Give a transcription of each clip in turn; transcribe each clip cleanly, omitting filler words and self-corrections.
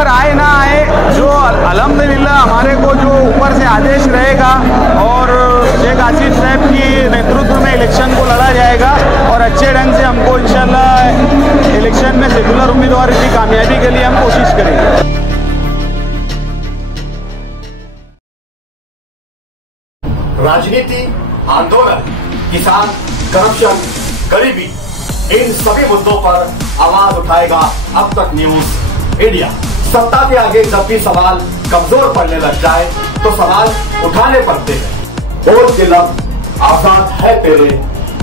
उम्मीदवार आए ना आए, जो अल्हम्दुलिल्लाह हमारे को जो ऊपर से आदेश रहेगा और शेख आसिफ साहब की नेतृत्व में इलेक्शन को लड़ा जाएगा और अच्छे ढंग से हमको इंशाल्लाह इलेक्शन में सेकुलर उम्मीदवार की कामयाबी के लिए हम कोशिश करेंगे। राजनीति, आंदोलन, किसान, करप्शन, गरीबी, इन सभी मुद्दों पर आवाज उठाएगा अब तक न्यूज इंडिया। सत्ता के आगे जब भी सवाल कमजोर पड़ने लग जाए तो सवाल उठाने पड़ते हैं। बोल के लफ्ज आजाद है तेरे,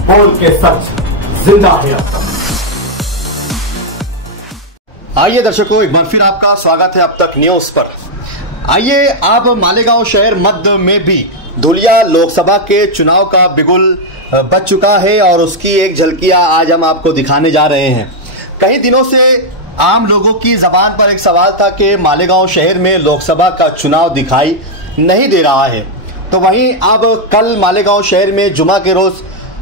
बोल के सच जिंदा है अब तक। आइए दर्शकों, एक बार फिर आपका स्वागत है अब तक न्यूज पर। आइए, अब मालेगांव शहर मध्य में भी धुलिया लोकसभा के चुनाव का बिगुल बज चुका है और उसकी एक झलकियां आज हम आपको दिखाने जा रहे हैं। कई दिनों से आम लोगों की जबान पर एक सवाल था कि मालेगांव शहर में लोकसभा का चुनाव दिखाई नहीं दे रहा है, तो वहीं अब कल मालेगांव शहर में जुमा के रोज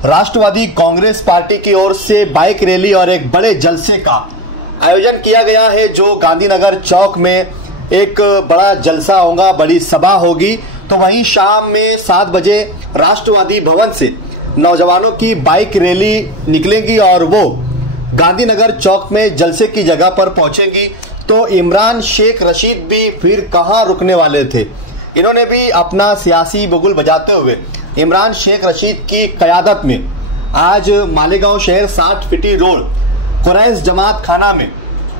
राष्ट्रवादी कांग्रेस पार्टी की ओर से बाइक रैली और एक बड़े जलसे का आयोजन किया गया है, जो गांधीनगर चौक में एक बड़ा जलसा होगा, बड़ी सभा होगी। तो वहीं शाम में 7 बजे राष्ट्रवादी भवन से नौजवानों की बाइक रैली निकलेगी और वो गांधीनगर चौक में जलसे की जगह पर पहुंचेंगी। तो इमरान शेख रशीद भी फिर कहां रुकने वाले थे, इन्होंने भी अपना सियासी बुगुल बजाते हुए इमरान शेख रशीद की क़यादत में आज मालेगांव शहर 60 फीटी रोड कुरैश जमात खाना में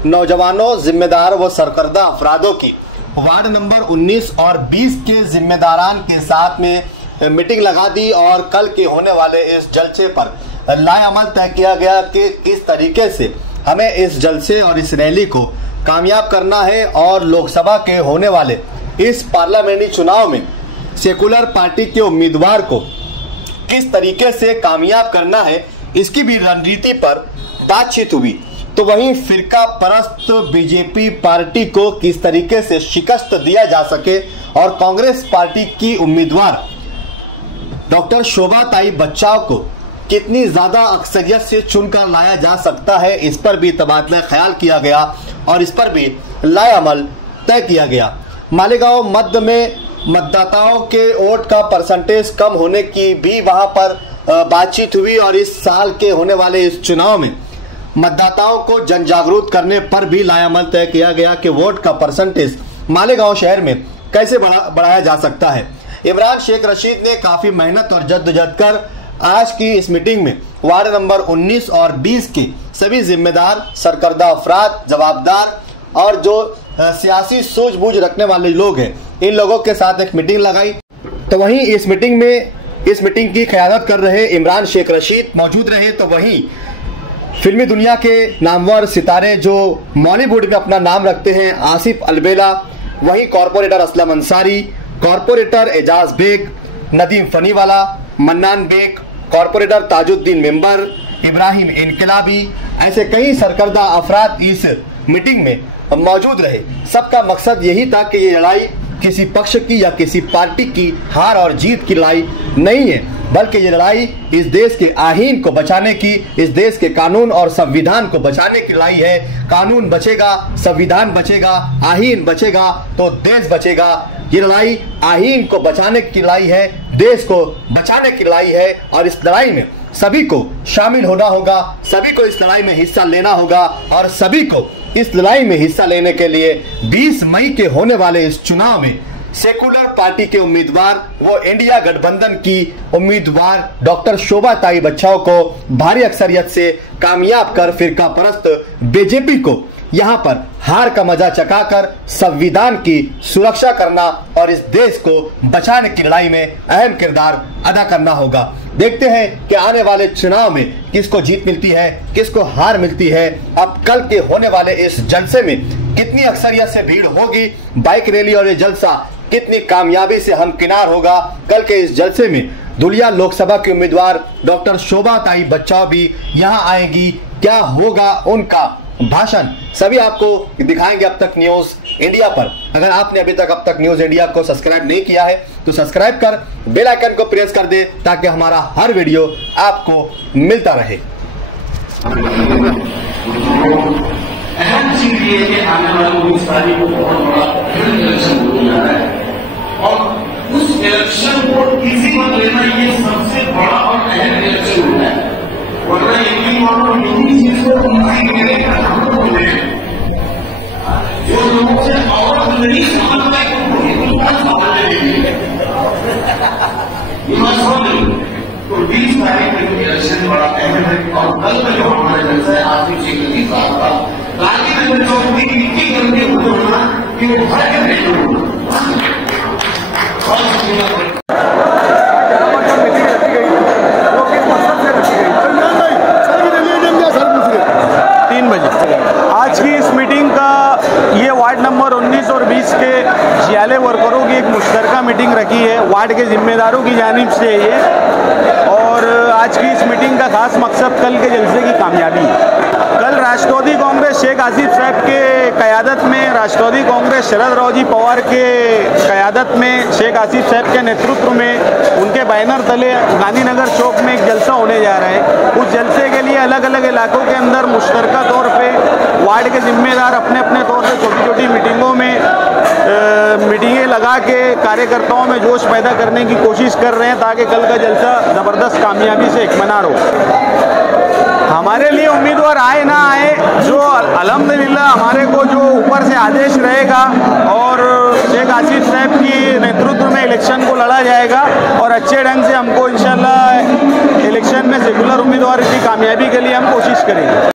नौजवानों, जिम्मेदार व सरकर्दा अफरादों की वार्ड नंबर 19 और 20 के जिम्मेदारान के साथ में मीटिंग लगा दी और कल के होने वाले इस जलसे पर लाएअमल तय किया गया कि किस तरीके से हमें इस जलसे और इस रैली को कामयाब करना है और लोकसभा के होने वाले इस पार्लियामेंट्री चुनाव में सेकुलर पार्टी के उम्मीदवार को किस तरीके से कामयाब करना है, इसकी भी रणनीति पर बातचीत हुई। तो वहीं फिरका परस्त बीजेपी पार्टी को किस तरीके से शिकस्त दिया जा सके और कांग्रेस पार्टी की उम्मीदवार डॉक्टर शोभा ताई बच्चाव को कितनी ज्यादा अक्सरियत से चुनकर लाया जा सकता है, इस पर भी तबादला ख्याल किया गया और इस पर भी लाएअमल तय किया गया। मालेगांव मध्य में मतदाताओं के वोट का परसेंटेज कम होने की भी वहां पर बातचीत हुई और इस साल के होने वाले इस चुनाव में मतदाताओं को जन जागरूक करने पर भी लाएअमल तय किया गया कि वोट का परसेंटेज मालेगांव शहर में कैसे बढ़ाया जा सकता है। इमरान शेख रशीद ने काफी मेहनत और जद्दोजहद कर आज की इस मीटिंग में वार्ड नंबर 19 और 20 के सभी जिम्मेदार, सरकर्दा अफराद, जवाबदार और जो सियासी सूझबूझ रखने वाले लोग हैं, इन लोगों के साथ एक मीटिंग लगाई। तो वहीं इस मीटिंग की क़यादत कर रहे इमरान शेख रशीद मौजूद रहे। तो वहीं फिल्मी दुनिया के नामवर सितारे जो बॉलीवुड में अपना नाम रखते हैं, आसिफ अलबेला, वहीं corporator Aslam Ansari, corporator Ejaz Beg, Nadeem Faniwala, Mannan Beg, corporator Tajuddin member, Ibrahim Inqalabi, ऐसे कई सरकर्दा अफराद इस मीटिंग में मौजूद रहे। सबका मकसद यही था कि ये लड़ाई किसी पक्ष की या किसी पार्टी की हार और जीत की लड़ाई नहीं है, बल्कि ये लड़ाई इस देश के आईन को बचाने की, इस देश के कानून और संविधान को बचाने की लड़ाई है। कानून बचेगा, संविधान बचेगा, आईन बचेगा तो देश बचेगा। ये लड़ाई आईन को बचाने की लड़ाई है, देश को बचाने की लड़ाई है और इस लड़ाई में सभी को शामिल होना होगा, सभी को इस लड़ाई में हिस्सा लेना होगा और सभी को इस लड़ाई में हिस्सा लेने के लिए 20 मई के होने वाले इस चुनाव में सेकुलर पार्टी के उम्मीदवार, वो इंडिया गठबंधन की उम्मीदवार डॉक्टर शोभा ताई बच्चाव को भारी अक्सरियत से कामयाब कर फिरका परस्त बीजेपी को यहाँ पर हार का मजा चखाकर संविधान की सुरक्षा करना और इस देश को बचाने की लड़ाई में अहम किरदार अदा करना होगा। देखते हैं कि आने वाले चुनाव में किसको जीत मिलती है, किसको हार मिलती है। अब कल के होने वाले इस जलसे में कितनी अक्सरियत से भीड़ होगी, बाइक रैली और ये जलसा कितनी कामयाबी से हमकिनार होगा। कल के इस जलसे में धुलिया लोकसभा के उम्मीदवार डॉक्टर शोभा ताई बच्चाव भी यहाँ आएंगी, क्या होगा उनका भाषण, सभी आपको दिखाएंगे अब तक न्यूज इंडिया पर। अगर आपने अभी तक अब तक न्यूज इंडिया को सब्सक्राइब नहीं किया है तो सब्सक्राइब कर बेल आइकन को प्रेस कर दे ताकि हमारा हर वीडियो आपको मिलता रहे। इसलिए कि आने वाली 19 तारीख को बहुत बड़ा इलेक्शन होने जा रहा है और उस इलेक्शन को किसी मत लेना ये सबसे बड़ा और अहम इलेक्शन होता है। वरना यकीन मानो यही चीज को जो लोगों से और नहीं समझता है उनको हिंदुस्तान समझने देंगे तो 20 तारीख को इलेक्शन बड़ा अहम है। और कल का जो हमारा जलसा है आर्थिक चेकनी साहब का गांधीनगर चौक की मिट्टी करके होना कि वो भर के नहीं होना। आज की इस मीटिंग का ये वार्ड नंबर 19 और 20 के जियाले वर्करों की एक मुश्तरका मीटिंग रखी है वार्ड के जिम्मेदारों की जानिब से ये। और आज की इस मीटिंग का खास मकसद कल के जलसे की कामयाबी है। कल राष्ट्रवादी कांग्रेस शेख आसिफ साहब के क़यादत में, राष्ट्रवादी कांग्रेस शरद राव जी पवार के क़यादत में, शेख आसिफ साहब के नेतृत्व में उनके बैनर तले गांधीनगर चौक में एक जलसा होने जा रहा है। उस जलसे के लिए अलग अलग इलाकों के अंदर मुश्तरका तौर पे वार्ड के जिम्मेदार अपने अपने तौर से छोटी छोटी मीटिंगों में मीटिंगें लगा के कार्यकर्ताओं में जोश पैदा करने की कोशिश कर रहे हैं ताकि कल का जलसा ज़बरदस्त कामयाबी से इत्मीनान हो। हमारे लिए उम्मीदवार आए ना आए, जो अल्हम्दुलिल्लाह हमारे को जो ऊपर से आदेश रहेगा और शेख आसिफ साहब की नेतृत्व में इलेक्शन को लड़ा जाएगा और अच्छे ढंग से हमको इंशाल्लाह इलेक्शन में सेकुलर उम्मीदवार की कामयाबी के लिए हम कोशिश करेंगे।